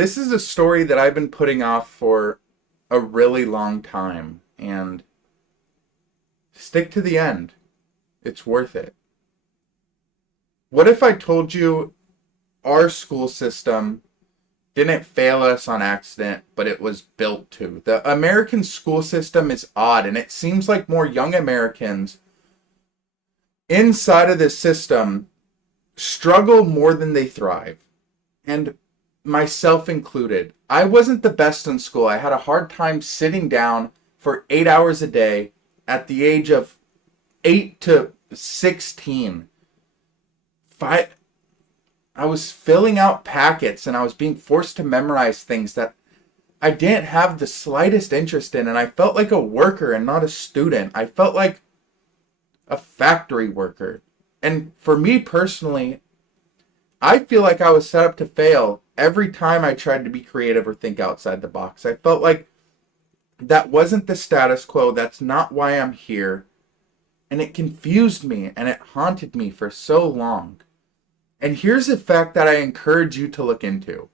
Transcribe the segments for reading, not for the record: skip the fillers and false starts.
This is a story that I've been putting off for a really long time, and stick to the end. It's worth it. What if I told you our school system didn't fail us on accident, but it was built to? The American school system is odd, and it seems like more young Americans inside of this system struggle more than they thrive. And myself included. I wasn't the best in school. I had a hard time sitting down for 8 hours a day at the age of 8 to 16. I was filling out packets and I was being forced to memorize things that I didn't have the slightest interest in, and I felt like a worker and not a student. I felt like a factory worker. And for me personally, I feel like I was set up to fail every time I tried to be creative or think outside the box. I felt like that wasn't the status quo. That's not why I'm here. And it confused me and it haunted me for so long. And here's a fact that I encourage you to look into.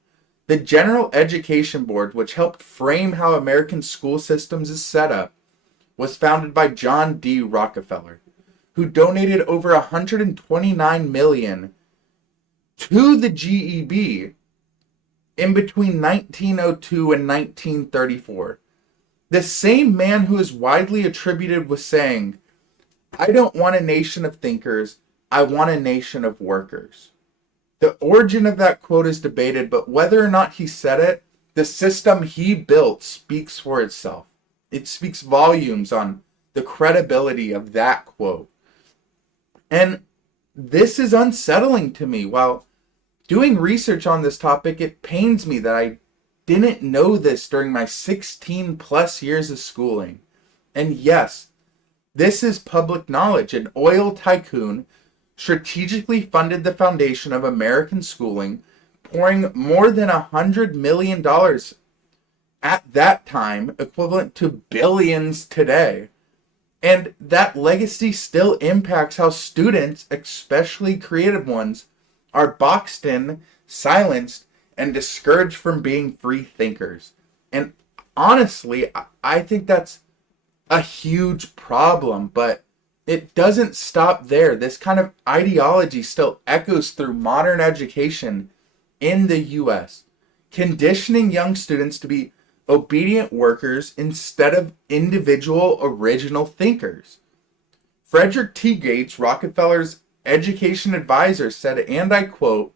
The General Education Board, which helped frame how American school systems is set up, was founded by John D. Rockefeller, who donated over $129 million to the GEB in between 1902 and 1934. The same man who is widely attributed with saying, "I don't want a nation of thinkers, I want a nation of workers." The origin of that quote is debated, but whether or not he said it, the system he built speaks for itself. It speaks volumes on the credibility of that quote. And this is unsettling to me. While doing research on this topic, it pains me that I didn't know this during my 16 plus years of schooling. And yes, this is public knowledge. An oil tycoon strategically funded the foundation of American schooling, pouring more than $100 million at that time, equivalent to billions today. And that legacy still impacts how students, especially creative ones, are boxed in, silenced, and discouraged from being free thinkers. And honestly, I think that's a huge problem, but it doesn't stop there. This kind of ideology still echoes through modern education in the US, conditioning young students to be obedient workers instead of individual original thinkers. Frederick T. Gates, Rockefeller's education advisor, said, and I quote,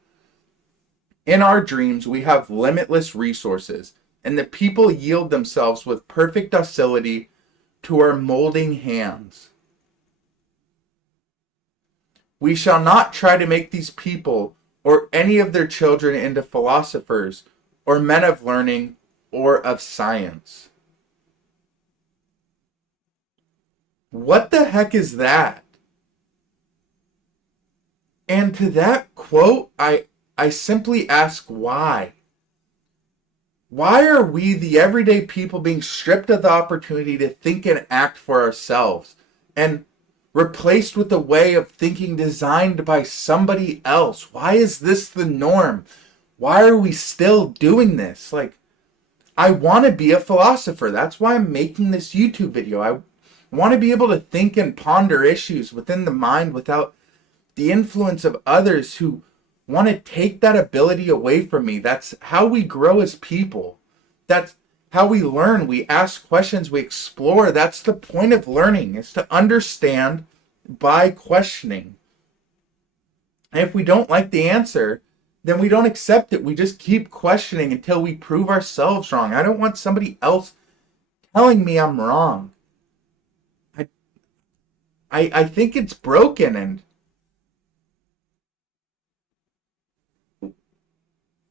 "In our dreams we have limitless resources, and the people yield themselves with perfect docility to our molding hands. We shall not try to make these people or any of their children into philosophers or men of learning or of science." What the heck is that? And to that quote, I simply ask why. Why are we, the everyday people, being stripped of the opportunity to think and act for ourselves and replaced with a way of thinking designed by somebody else? Why is this the norm? Why are we still doing this? I want to be a philosopher. That's why I'm making this YouTube video. I want to be able to think and ponder issues within the mind without the influence of others who want to take that ability away from me. That's how we grow as people. That's how we learn. We ask questions, we explore. That's the point of learning, is to understand by questioning. And if we don't like the answer, then we don't accept it. We just keep questioning until we prove ourselves wrong. I don't want somebody else telling me I'm wrong. I think it's broken, and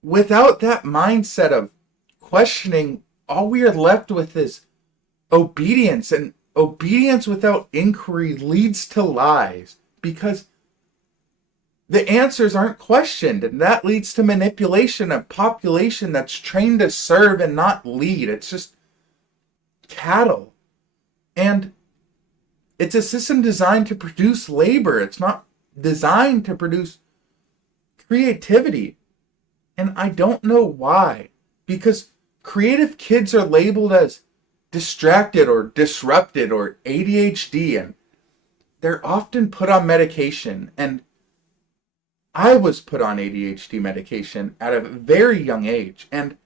without that mindset of questioning, all we are left with is obedience, and obedience without inquiry leads to lies, because the answers aren't questioned, and that leads to manipulation, a population that's trained to serve and not lead. It's just cattle. And it's a system designed to produce labor. It's not designed to produce creativity. And I don't know why. because creative kids are labeled as distracted or disrupted or ADHD, and they're often put on medication. And I was put on ADHD medication at a very young age, and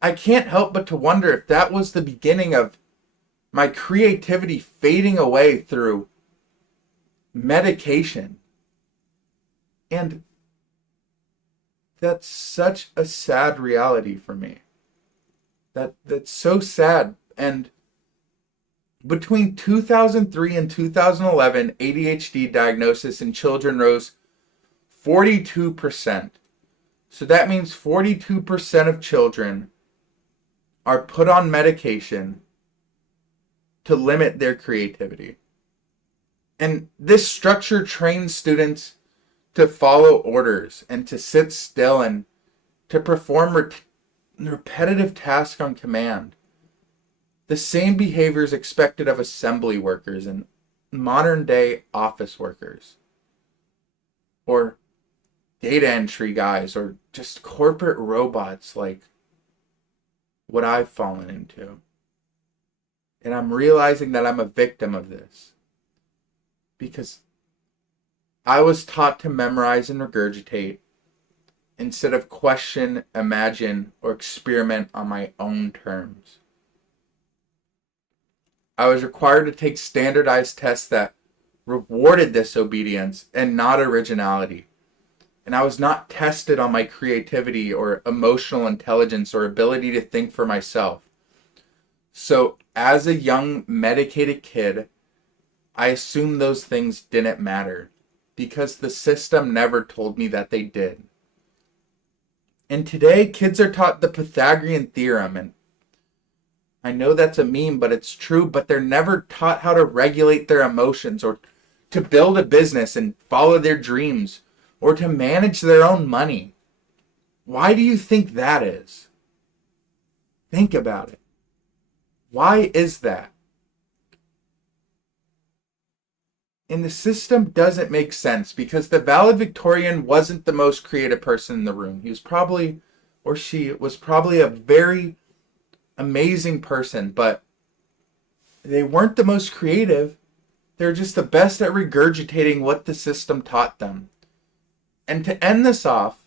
I can't help but to wonder if that was the beginning of my creativity fading away through medication. And that's such a sad reality for me. That's so sad. And between 2003 and 2011, ADHD diagnosis in children rose 42%. So that means 42% of children are put on medication to limit their creativity. And this structure trains students to follow orders and to sit still and to perform repetitive tasks on command. The same behavior is expected of assembly workers and modern day office workers, or data entry guys, or just corporate robots like what I've fallen into. And I'm realizing that I'm a victim of this because I was taught to memorize and regurgitate instead of question, imagine, or experiment on my own terms. I was required to take standardized tests that rewarded this obedience and not originality. And I was not tested on my creativity or emotional intelligence or ability to think for myself. So as a young medicated kid, I assumed those things didn't matter because the system never told me that they did. And today, kids are taught the Pythagorean theorem, and I know that's a meme, but it's true, but they're never taught how to regulate their emotions or to build a business and follow their dreams or to manage their own money. Why do you think that is? Think about it. Why is that? And the system doesn't make sense because the valedictorian wasn't the most creative person in the room. He was probably, or she was probably a very amazing person, but they weren't the most creative. They're just the best at regurgitating what the system taught them. And to end this off,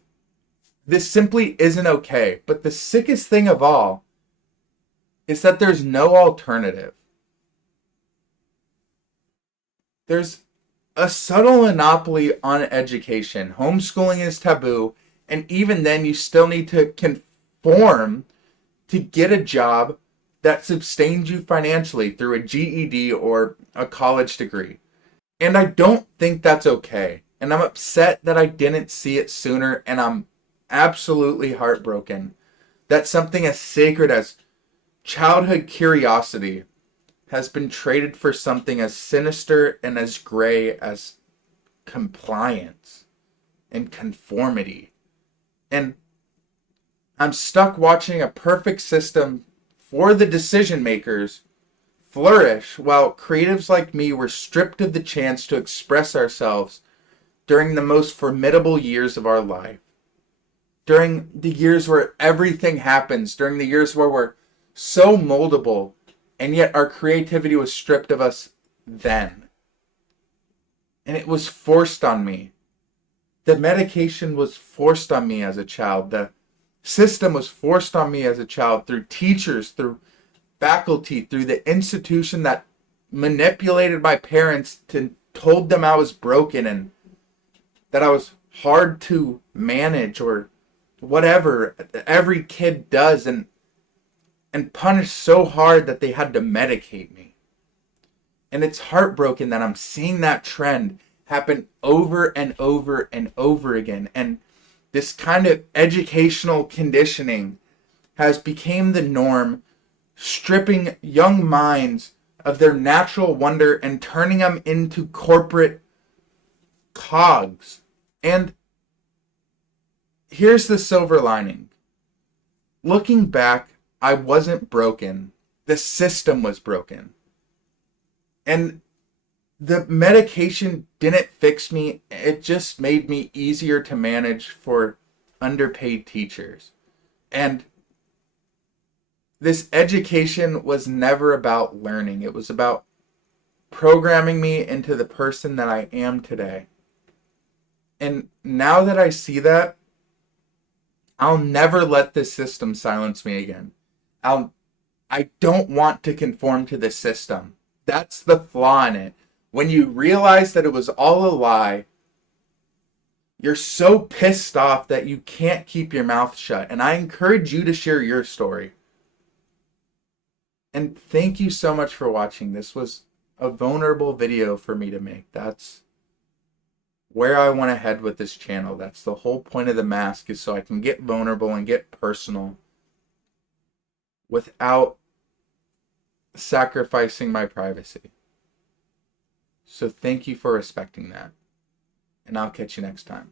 this simply isn't okay. But the sickest thing of all is that there's no alternative. There's a subtle monopoly on education. Homeschooling is taboo, and even then you still need to conform to get a job that sustains you financially through a GED or a college degree. And I don't think that's okay. And I'm upset that I didn't see it sooner, and I'm absolutely heartbroken that something as sacred as childhood curiosity has been traded for something as sinister and as gray as compliance and conformity. And I'm stuck watching a perfect system for the decision makers flourish while creatives like me were stripped of the chance to express ourselves during the most formidable years of our life. During the years where everything happens, during the years where we're so moldable, and yet our creativity was stripped of us then. And it was forced on me. The medication was forced on me as a child. The system was forced on me as a child through teachers, through faculty, through the institution that manipulated my parents to told them I was broken and that I was hard to manage or whatever every kid does, and punished so hard that they had to medicate me. And it's heartbroken that I'm seeing that trend happen over and over and over again. And this kind of educational conditioning has become the norm, stripping young minds of their natural wonder and turning them into corporate cogs. And here's the silver lining. Looking back, I wasn't broken. The system was broken. And the medication didn't fix me. It just made me easier to manage for underpaid teachers. And this education was never about learning. It was about programming me into the person that I am today. And now that I see that, I'll never let this system silence me again. I don't want to conform to this system. That's the flaw in it. When you realize that it was all a lie, you're so pissed off that you can't keep your mouth shut. And I encourage you to share your story. And thank you so much for watching. This was a vulnerable video for me to make. That's where I want to head with this channel. That's the whole point of the mask, is so I can get vulnerable and get personal without sacrificing my privacy. So thank you for respecting that. And I'll catch you next time.